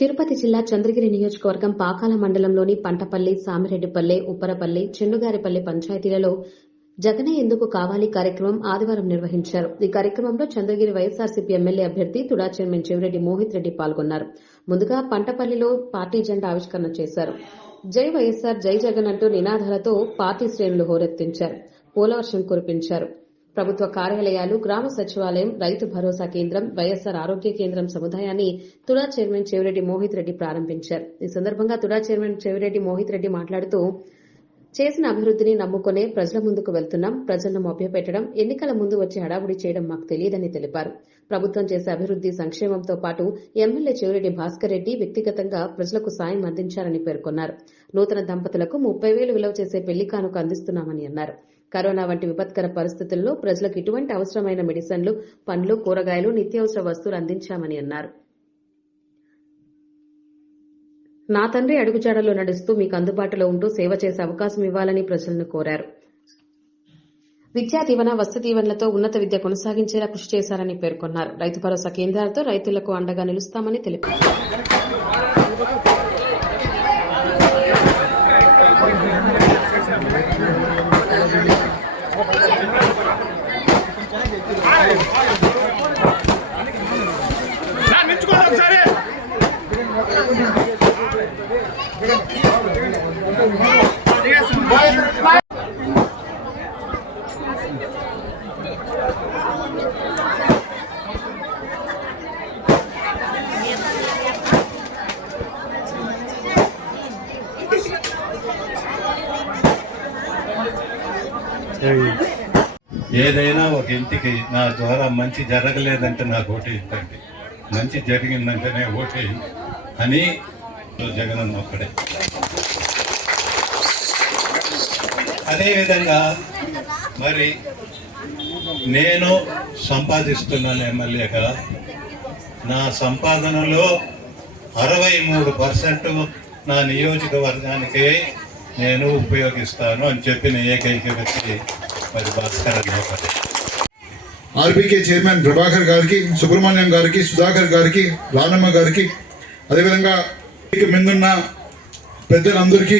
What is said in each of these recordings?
తిరుపతి జిల్లా చంద్రగిరి నియోజకవర్గం పాకాల మండలంలోని పంటపల్లి, సామిరెడ్డిపల్లె, ఉప్పరపల్లి, చెన్నుగారిపల్లి పంచాయతీలలో జగనే ఎందుకు కావాలి కార్యక్రమం ఆదివారం నిర్వహించారు. ఈ కార్యక్రమంలో చంద్రగిరి వైఎస్ఆర్సీపీ ఎమ్మెల్యే అభ్యర్థి తుడా చైర్మన్ చెవిరెడ్డి మోహిత్ రెడ్డి పాల్గొన్నారు. ముందుగా పంటపల్లిలో పార్టీ జెండా ఆవిష్కరణ చేశారు. జై వైఎస్ఆర్, జై జగన్ అంటూ నినాదాలతో పార్టీ శ్రేణులు హోరెత్తించారు. పూలవర్షం కురిపించారు. ప్రభుత్వ కార్యాలయాలు, గ్రామ సచివాలయం, రైతు భరోసా కేంద్రం, వైఎస్ఆర్ ఆరోగ్య కేంద్రం సముదాయాన్ని తుడా చైర్మన్ చెవిరెడ్డి మోహిత్ రెడ్డి ప్రారంభించారు. ఈ సందర్భంగా తుడా చైర్మన్ చెవిరెడ్డి మోహిత్ రెడ్డి మాట్లాడుతూ, చేసిన అభివృద్దిని నమ్ముకునే ప్రజల ముందుకు వెళ్తున్నాం. ప్రజలను మభ్యపెట్టడం, ఎన్నికల ముందు వచ్చి హడావుడి చేయడం మాకు తెలియదని తెలిపారు. ప్రభుత్వం చేసే అభివృద్ది, సంక్షేమంతో పాటు ఎమ్మెల్యే చెవిరెడ్డి భాస్కర్ రెడ్డి వ్యక్తిగతంగా ప్రజలకు సాయం అందించారని పేర్కొన్నారు. నూతన దంపతులకు 30,000 విలువ చేసే పెళ్లి కానుక అందిస్తున్నామని అన్నారు. కరోనా వంటి విపత్కర పరిస్థితుల్లో ప్రజలకు ఇటువంటి అవసరమైన మెడిసిన్లు, పండ్లు, కూరగాయలు, నిత్యావసర వస్తువులు అందించామని అన్నారు. నా తండ్రి అడుగుజాడల్లో నడుస్తూ మీకు అందుబాటులో ఉంటూ సేవ చేసే అవకాశం ఇవ్వాలని ప్రజలను కోరారు. విద్యా దీవెన, వసతి దీవెనలతో ఉన్నత విద్య కొనసాగించేలా కృషి చేశారని పేర్కొన్నారు. రైతు భరోసా కేంద్రాలతో రైతులకు అండగా నిలుస్తామని తెలిపారు. ఏదైనా ఒక ఇంటికి నా ద్వారా మంచి జరగలేదంటే నాకు ఓటు ఇద్దండి, మంచి జరిగిందంటేనే ఓటు అని జగన్ ఒక్కడే. అదేవిధంగా మరి నేను సంపాదిస్తున్నాను ఎమ్మెల్యేగా, నా సంపాదనలో 63% నా నియోజకవర్గానికి నేను ఉపయోగిస్తాను అని చెప్పిన ఏకైక వ్యక్తి మరి భాస్కర్ అనే. ఆర్బీకే చైర్మన్ ప్రభాకర్ గారికి, సుబ్రహ్మణ్యం గారికి, సుధాకర్ గారికి, లానమ్మ గారికి, అదేవిధంగా ముందున్న పెద్దలందరికీ,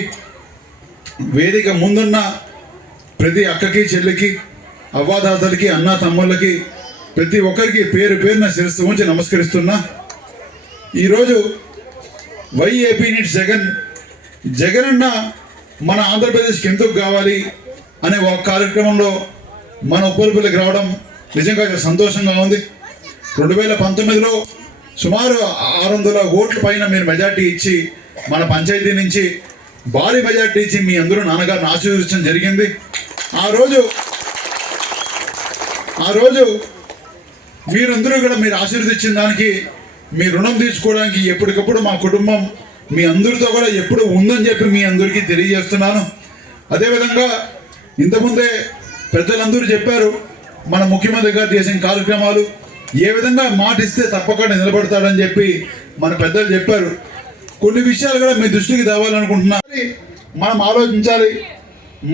వేదిక ముందున్న ప్రతి అక్కకి, చెల్లికి, అవ్వాదాతలకి, అన్న తమ్ముళ్ళకి, ప్రతి ఒక్కరికి పేరు పేరున శిరస్సు ఉంచి నమస్కరిస్తున్నా. ఈరోజు why AP needs Jagan, Jagan అన్న మన ఆంధ్రప్రదేశ్కి ఎందుకు కావాలి అనే ఒక కార్యక్రమంలో మన ఉప్పరపల్లికి రావడం నిజంగా సంతోషంగా ఉంది. 2019లో సుమారు 600 ఓట్ల పైన మీరు మెజార్టీ ఇచ్చి, మన పంచాయతీ నుంచి భారీ మెజార్టీ ఇచ్చి మీ అందరూ నాన్నగారిని ఆశీర్వదించడం జరిగింది. ఆ రోజు మీరందరూ కూడా మీరు ఆశీర్వదించిన దానికి, మీ రుణం తీర్చుకోవడానికి ఎప్పటికప్పుడు మా కుటుంబం మీ అందరితో కూడా ఎప్పుడు ఉందని చెప్పి మీ అందరికీ తెలియజేస్తున్నాను. అదేవిధంగా ఇంతకుముందే పెద్దలందరూ చెప్పారు, మన ముఖ్యమంత్రి గారు చేసిన కార్యక్రమాలు ఏ విధంగా మాట ఇస్తే తప్పకుండా నిలబడతాడని చెప్పి మన పెద్దలు చెప్పారు. కొన్ని విషయాలు కూడా మీ దృష్టికి తేవాలనుకుంటున్నా. మనం ఆలోచించాలి,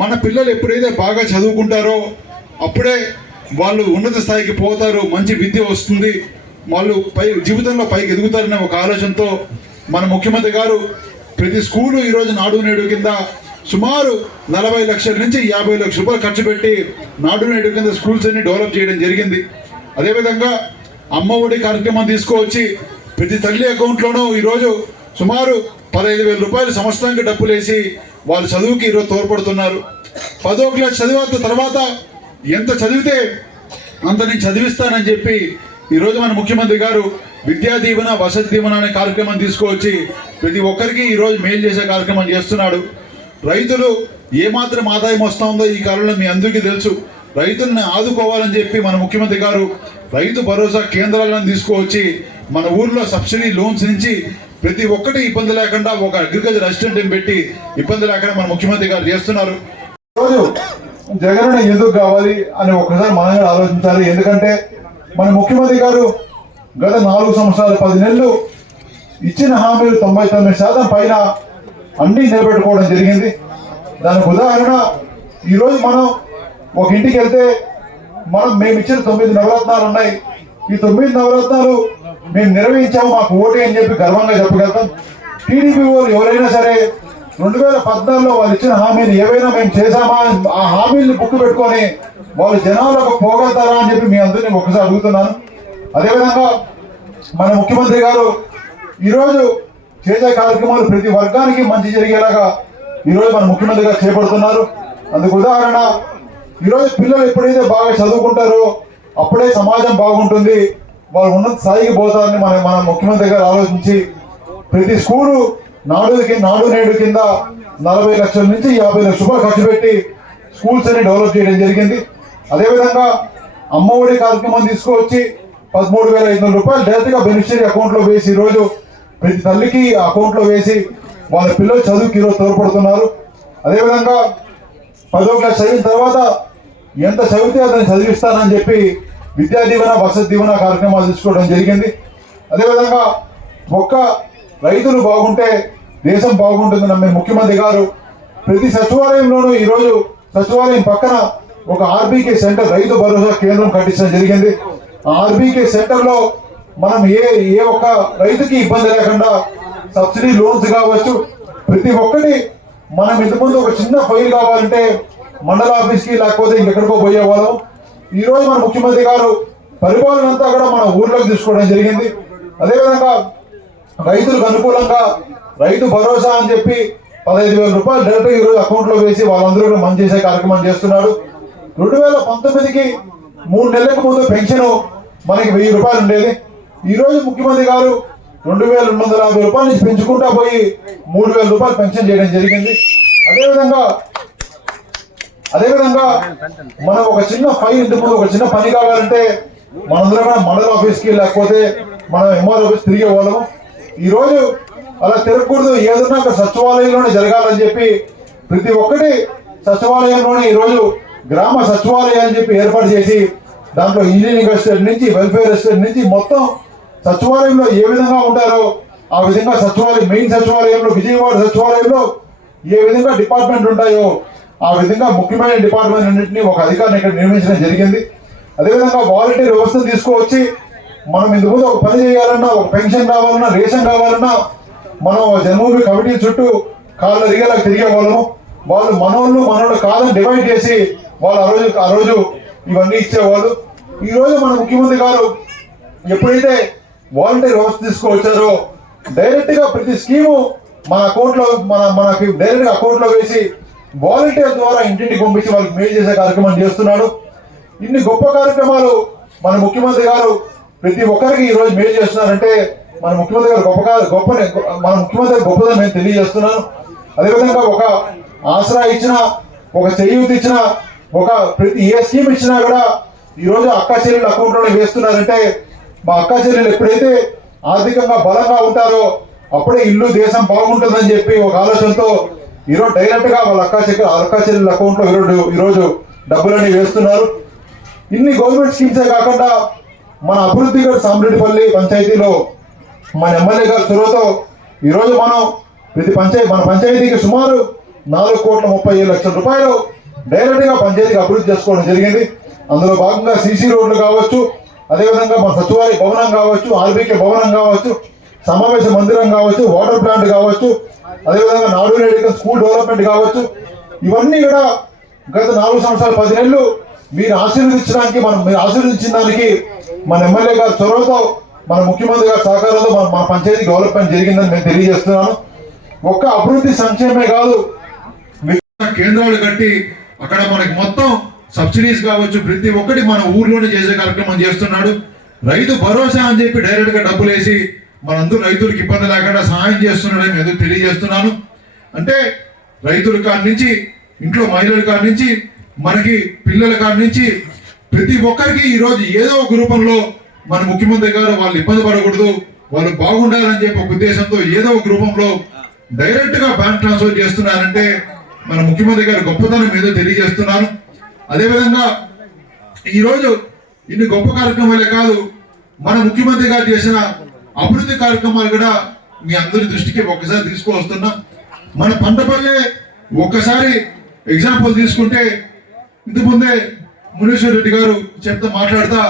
మన పిల్లలు ఎప్పుడైతే బాగా చదువుకుంటారో అప్పుడే వాళ్ళు ఉన్నత స్థాయికి పోతారు, మంచి విద్య వస్తుంది, వాళ్ళు జీవితంలో పైకి ఎదుగుతారనే ఒక ఆలోచనతో మన ముఖ్యమంత్రి గారు ప్రతి స్కూలు ఈరోజు నాడు నేడు కింద సుమారు 40 లక్షల నుంచి 50 లక్షల రూపాయలు ఖర్చు పెట్టి నాడు నేడు కింద స్కూల్స్ అన్ని డెవలప్ చేయడం జరిగింది. అదేవిధంగా అమ్మ ఒడి కార్యక్రమం తీసుకువచ్చి ప్రతి తల్లి అకౌంట్లోనూ ఈరోజు సుమారు 15,000 రూపాయలు సంవత్సరానికి డబ్బులు వేసి వాళ్ళ చదువుకి ఈరోజు తోడ్పడుతున్నారు. 10వ క్లాస్ చదివిన తర్వాత ఎంత చదివితే అంత నేను చదివిస్తానని చెప్పి ఈరోజు మన ముఖ్యమంత్రి గారు విద్యా దీవెన, వసతి దీవెన అనే కార్యక్రమం తీసుకువచ్చి ప్రతి ఒక్కరికి ఈరోజు మేలు చేసే కార్యక్రమం చేస్తున్నాడు. రైతులు ఏమాత్రం ఆదాయం వస్తూ ఉందో ఈ కాలంలో మీ అందరికీ తెలుసు. రైతుల్ని ఆదుకోవాలని చెప్పి మన ముఖ్యమంత్రి గారు రైతు భరోసా కేంద్రాలను తీసుకువచ్చి మన ఊర్లో సబ్సిడీ లోన్స్ నుంచి ప్రతి ఒక్కటి ఇబ్బంది లేకుండా ఒక అగ్రికల్చర్ అసిస్టెంట్ పెట్టి ఇబ్బంది లేకుండా మన ముఖ్యమంత్రి గారు చేస్తున్నారు. రోజు జగన్ ఎందుకు కావాలి అని ఒకసారి మనం ఆలోచించాలి. ఎందుకంటే మన ముఖ్యమంత్రి గారు గత 4 సంవత్సరాలు 10 నెలలు ఇచ్చిన హామీలు 99% పైన అన్నీ నిలబెట్టుకోవడం జరిగింది. దానికి ఉదాహరణ ఈరోజు మనం ఒక ఇంటికి వెళ్తే మేము ఇచ్చిన 9 నవరత్నాలు ఉన్నాయి. ఈ 9 నవరత్నాలు మేము నిర్వహించాము, మాకు ఓటే అని చెప్పి గర్వంగా చెప్పగలుగుతాం. టీడీపీ వాళ్ళు ఎవరైనా సరే 2014లో వాళ్ళు ఇచ్చిన హామీలు ఏవైనా మేము చేశామా, ఆ హామీల్ని బుక్ పెట్టుకొని వాళ్ళు జనాలకు పోగలుగుతారా అని చెప్పి మీ అందరినీ ఒకసారి అడుగుతున్నాను. అదేవిధంగా మన ముఖ్యమంత్రి గారు ఈరోజు చేసే కార్యక్రమాలు ప్రతి వర్గానికి మంచి జరిగేలాగా ఈరోజు మన ముఖ్యమంత్రి గారు చేపడుతున్నారు. అందుకు ఉదాహరణ, ఈరోజు పిల్లలు ఎప్పుడైతే బాగా చదువుకుంటారో అప్పుడే సమాజం బాగుంటుంది, వాళ్ళు ఉన్నత స్థాయికి పోతారని మన ముఖ్యమంత్రి గారు ఆలోచించి ప్రతి స్కూలు నాడు నేడు కింద 40 లక్షల నుంచి 50 లక్షల రూపాయలు ఖర్చు పెట్టి స్కూల్స్ అని డెవలప్ చేయడం జరిగింది. అదేవిధంగా అమ్మఒడి కార్యక్రమం తీసుకువచ్చి 13,500 రూపాయలు డైరెక్ట్గా బెనిఫిషియరీ అకౌంట్లో వేసి ఈరోజు ప్రతి తల్లికి అకౌంట్లో వేసి వాళ్ళ పిల్లలు చదువుకి ఈరోజు తోడ్పడుతున్నారు. అదేవిధంగా 10వ క్లాస్ చదివిన తర్వాత ఎంత చదివితే అతన్ని చదివిస్తానని చెప్పి విద్యా దీవెన, వసతి దీవెన కార్యక్రమాలు తీసుకోవడం జరిగింది. అదేవిధంగా ఒక్క రైతులు బాగుంటే దేశం బాగుంటుంది నమ్మే ముఖ్యమంత్రి గారు ప్రతి సచివాలయంలోనూ ఈరోజు సచివాలయం పక్కన ఒక ఆర్బీకే సెంటర్, రైతు భరోసా కేంద్రం కట్టించడం జరిగింది. ఆ ఆర్బీకే సెంటర్లో మనం ఏ ఒక్క రైతుకి ఇబ్బంది లేకుండా సబ్సిడీ లోన్స్ కావచ్చు, ప్రతి ఒక్కటి మనం ఇంతకుముందు ఒక చిన్న ఫైల్ కావాలంటే మండల ఆఫీస్కి లేకపోతే ఇంకెక్కడికో పోయేవాళ్ళం. ఈరోజు మన ముఖ్యమంత్రి గారు పరిపాలన అంతా కూడా మన ఊర్లోకి తీసుకోవడం జరిగింది. అదేవిధంగా రైతులకు అనుకూలంగా రైతు భరోసా అని చెప్పి 15,000 రూపాయలు డైరెక్ట్గా ఈరోజు అకౌంట్లో వేసి వాళ్ళందరూ కూడా మంచి చేసే కార్యక్రమం చేస్తున్నాడు. 2019కి 3 నెలలకు ముందు పెన్షన్ మనకి 1000 రూపాయలు ఉండేది. ఈరోజు ముఖ్యమంత్రి గారు 2,250 రూపాయల నుంచి పెంచుకుంటా పోయి 3,000 రూపాయలు పెన్షన్ చేయడం జరిగింది. అదేవిధంగా మనం ఒక చిన్న ఫైల్ ఇంటి ముందు ఒక చిన్న పని కావాలంటే మనందరం కూడా మండల ఆఫీస్కి లేకపోతే మనం ఎంఆర్ ఆఫీస్ తిరిగే వాళ్ళము. ఈరోజు అలా తిరగకూడదు, ఏదన్నా ఒక సచివాలయంలోనే జరగాలని చెప్పి ప్రతి ఒక్కటి సచివాలయంలోనే ఈరోజు గ్రామ సచివాలయం అని చెప్పి ఏర్పాటు చేసి దాంట్లో ఇంజనీరింగ్ ఎస్టేట్ నుంచి వెల్ఫేర్ ఎస్టేట్ నుంచి మొత్తం సచివాలయంలో ఏ విధంగా ఉంటారో ఆ విధంగా సచివాలయం, మెయిన్ సచివాలయంలో విజయవాడ సచివాలయంలో ఏ విధంగా డిపార్ట్మెంట్ ఉంటాయో ఆ విధంగా ముఖ్యమైన డిపార్ట్మెంట్ అన్నింటినీ ఒక అధికారిని ఇక్కడ నియమించడం జరిగింది. అదేవిధంగా వాలంటీర్ వ్యవస్థను తీసుకువచ్చి మనం ఇందుకు ఒక పని చేయాలన్నా, ఒక పెన్షన్ కావాలన్నా, రేషన్ కావాలన్నా మనం జన్మభూమి కమిటీ చుట్టూ కాళ్ళ దిగేలా తిరిగే వాళ్ళము. వాళ్ళు మనోళ్ళు కాదని డివైడ్ చేసి వాళ్ళు ఆ రోజు ఇవన్నీ ఇచ్చేవాళ్ళు. ఈరోజు మన ముఖ్యమంత్రి గారు ఎప్పుడైతే వాలంటీర్ వ్యవస్థ తీసుకువచ్చారో డైరెక్ట్గా ప్రతి స్కీము మన అకౌంట్లో మనకి డైరెక్ట్గా అకౌంట్లో వేసి వాలంటీర్ ద్వారా ఇంటింటికి పంపించి వాళ్ళకి మెయిల్ చేసే కార్యక్రమం చేస్తున్నాడు. ఇన్ని గొప్ప కార్యక్రమాలు మన ముఖ్యమంత్రి గారు ప్రతి ఒక్కరికి ఈరోజు మెయిల్ చేస్తున్నారంటే మన ముఖ్యమంత్రి గారు మన ముఖ్యమంత్రి గొప్పదని నేను తెలియజేస్తున్నాను. అదేవిధంగా ఒక ఆసరా ఇచ్చినా, ఒక చేయూత ఇచ్చినా, ఒక ప్రతి ఏ స్కీమ్ ఇచ్చినా కూడా ఈరోజు అక్క చెల్లెలు అకౌంట్లోనే వేస్తున్నారంటే మా అక్క చెల్లెలు ఎప్పుడైతే ఆర్థికంగా బలంగా ఉంటారో అప్పుడే ఇల్లు దేశం బాగుంటుందని చెప్పి ఒక ఆలోచనతో ఈరోజు డైరెక్ట్గా వాళ్ళ అక్క చెల్లెల అకౌంట్లో ఈరోజు డబ్బులన్నీ వేస్తున్నారు. ఇన్ని గవర్నమెంట్ స్కీమ్సే కాకుండా మన అభివృద్ధి గారు సామిరెడ్డిపల్లి పంచాయతీలో మన ఎమ్మెల్యే గారి చొరవతో ఈరోజు మనం మన పంచాయతీకి సుమారు 4,37,00,000 రూపాయలు డైరెక్ట్గా పంచాయతీకి అభివృద్ధి చేసుకోవడం జరిగింది. అందులో భాగంగా సీసీ రోడ్లు కావచ్చు, అదేవిధంగా మన సచివాలయ భవనం కావచ్చు, ఆర్బీకే భవనం కావచ్చు, సమావేశ మందిరం కావచ్చు, వాటర్ ప్లాంట్ కావచ్చు, అదేవిధంగా నాడు నేడు స్కూల్ డెవలప్మెంట్ కావచ్చు, ఇవన్నీ కూడా గత 4 సంవత్సరాలు 10 నెలలు మీరు ఆశీర్వదించిన దానికి మన ఎమ్మెల్యే గారి చొరవతో మన ముఖ్యమంత్రి గారి సహకారంతో మన పంచాయతీ డెవలప్మెంట్ జరిగిందని నేను తెలియజేస్తున్నాను. ఒక్క అభివృద్ధి సంక్షేమమే కాదు, కేంద్రాలు కట్టి అక్కడ మనకి మొత్తం సబ్సిడీస్ కావచ్చు ప్రతి ఒక్కటి మన ఊర్లోనే చేసే కార్యక్రమం చేస్తున్నాడు. రైతు భరోసా అని చెప్పి డైరెక్ట్గా డబ్బులు వేసి మనందరూ రైతులకు ఇబ్బంది లేకుండా సహాయం చేస్తున్నాడని ఏదో తెలియజేస్తున్నాను. అంటే రైతుల కాడి నుంచి, ఇంట్లో మహిళల కాడి నుంచి, మనకి పిల్లల కాడి నుంచి ప్రతి ఒక్కరికి ఈరోజు ఏదో ఒక రూపంలో మన ముఖ్యమంత్రి గారు వాళ్ళు ఇబ్బంది పడకూడదు, వాళ్ళు బాగుండాలని చెప్పి ఒక ఉద్దేశంతో ఏదో ఒక రూపంలో డైరెక్ట్గా బ్యాంక్ ట్రాన్స్ఫర్ చేస్తున్నారంటే మన ముఖ్యమంత్రి గారు గొప్పతనం ఏదో తెలియజేస్తున్నాను. అదేవిధంగా ఈరోజు ఇన్ని గొప్ప కార్యక్రమాలే కాదు, మన ముఖ్యమంత్రి గారు చేసిన అభివృద్ధి కార్యక్రమాలు కూడా మీ అందరి దృష్టికి ఒక్కసారి తీసుకువస్తున్నా. మన పంటపల్లె ఒక్కసారి ఎగ్జాంపుల్ తీసుకుంటే ఇంతకుముందే మునీశ్వర్ రెడ్డి గారు మాట్లాడుతా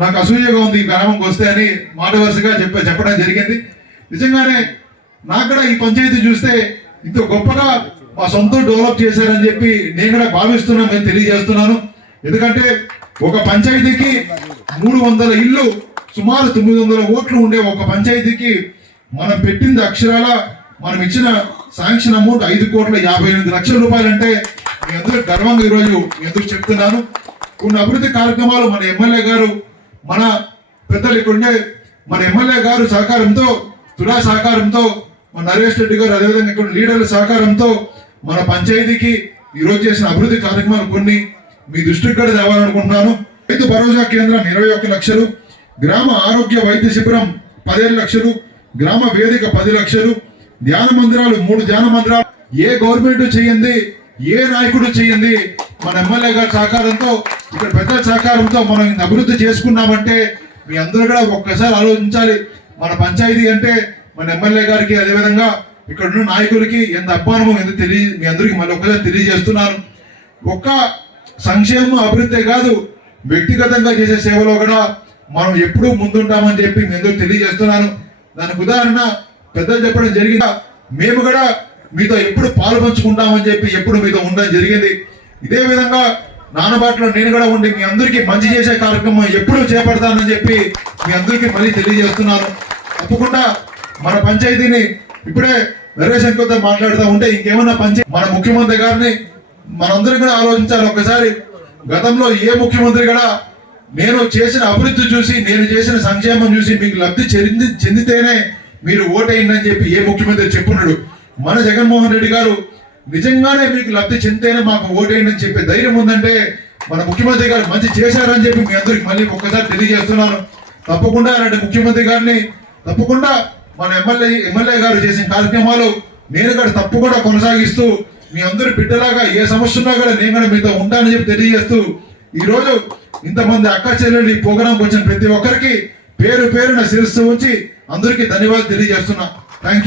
నాకు అసూయగా ఉంది ఈ గ్రామంకి వస్తే అని మాట వరుసగా చెప్పడం జరిగింది. నిజంగానే నాకు కూడా ఈ పంచాయతీ చూస్తే ఇంత గొప్పగా మా సొంత డెవలప్ చేశారని చెప్పి నేను కూడా భావిస్తున్నాను, నేను తెలియజేస్తున్నాను. ఎందుకంటే ఒక పంచాయతీకి 300 ఇళ్ళు, సుమారు 900 ఓట్లు ఉండే ఒక పంచాయతీకి మనం పెట్టింది అక్షరాల మనం ఇచ్చిన శాంక్షన్ అమౌంట్ 5,58,00,000 రూపాయలు అంటే మీ అందరూ గర్వంగా ఈరోజు ఎందుకు చెప్తున్నాను. కొన్ని అభివృద్ధి కార్యక్రమాలు మన ఎమ్మెల్యే గారు, మన పెద్దలు ఇక్కడుండే మన ఎమ్మెల్యే గారు సహకారంతో, తులా సహకారంతో, మన నరేష్ రెడ్డి గారు, అదేవిధంగా ఇక్కడ లీడర్ల సహకారంతో మన పంచాయతీకి ఈరోజు చేసిన అభివృద్ధి కార్యక్రమాలు కొన్ని మీ దృష్టికి కూడా తేవాలనుకుంటున్నాను. రైతు భరోసా కేంద్రం 21 లక్షలు, గ్రామ ఆరోగ్య వైద్య శిబిరం 15 లక్షలు, గ్రామ వేదిక 10 లక్షలు, ధ్యాన మందిరాలు 3 ధ్యాన మందిరాలు. ఏ గవర్నమెంట్ చేయండి, ఏ నాయకుడు చేయండి, మన ఎమ్మెల్యే గారి సహకారంతో, ఇక్కడ పెద్దల సహకారంతో మనం అభివృద్ధి చేసుకున్నామంటే మీ అందరూ కూడా ఒక్కసారి ఆలోచించాలి. మన పంచాయతీ అంటే మన ఎమ్మెల్యే గారికి, అదేవిధంగా ఇక్కడ ఉన్న నాయకులకి ఎంత అభిమానమో ఎంత మీ అందరికీ మళ్ళీ ఒక్కసారి తెలియజేస్తున్నాను. ఒక్క సంక్షేమం అభివృద్ధి కాదు, వ్యక్తిగతంగా చేసే సేవలో కూడా మనం ఎప్పుడూ ముందుంటామని చెప్పి మీ అందరూ తెలియజేస్తున్నాను. దానికి ఉదాహరణ పెద్దలు చెప్పడం జరిగిందా, మేము కూడా మీతో ఎప్పుడు పాలు పంచుకుంటామని చెప్పి ఎప్పుడు మీతో ఉండడం జరిగింది. ఇదే విధంగా నానబాట్లో నేను కూడా ఉండి మీ అందరికీ మంచి చేసే కార్యక్రమం ఎప్పుడు చేపడతానని చెప్పి మీ అందరికీ మళ్ళీ తెలియజేస్తున్నాను. తప్పకుండా మన పంచాయతీని ఇప్పుడే నరేష్ అంకుల్తో మాట్లాడుతూ ఉంటే ఇంకేమన్నా మన ముఖ్యమంత్రి గారిని మనందరం కూడా ఆలోచించాలి ఒక్కసారి. గతంలో ఏ ముఖ్యమంత్రి కూడా నేను చేసిన అభివృద్ధి చూసి, నేను చేసిన సంక్షేమం చూసి మీకు లబ్ధి చెందితేనే మీరు ఓటేయండి చెప్పి ఏ ముఖ్యమంత్రి చెప్పున్నాడు. మన జగన్మోహన్ రెడ్డి గారు నిజంగానే మీకు లబ్ధి చెందితేనే మాకు ఓటేయండి అని చెప్పే ధైర్యం ఉందంటే మన ముఖ్యమంత్రి గారు మంచి చేశారని చెప్పి మీ అందరికి మళ్ళీ ఒక్కసారి తెలియజేస్తున్నాను. తప్పకుండా అలాంటి ముఖ్యమంత్రి గారిని, తప్పకుండా మన ఎమ్మెల్యే గారు చేసిన కార్యక్రమాలు నేను కూడా తప్పకుండా కొనసాగిస్తూ మీ అందరి బిడ్డలాగా ఏ సమస్య ఉన్నా కూడా నేను కూడా మీతో ఉంటానని చెప్పి తెలియజేస్తూ, ఈ రోజు ఇంతమంది అక్క చెల్లెలు ఈ ప్రోగ్రాంకి వచ్చిన ప్రతి ఒక్కరికి పేరు పేరున శిరస్సు ఉంచి అందరికీ ధన్యవాదాలు తెలియజేస్తున్నా. Thank you.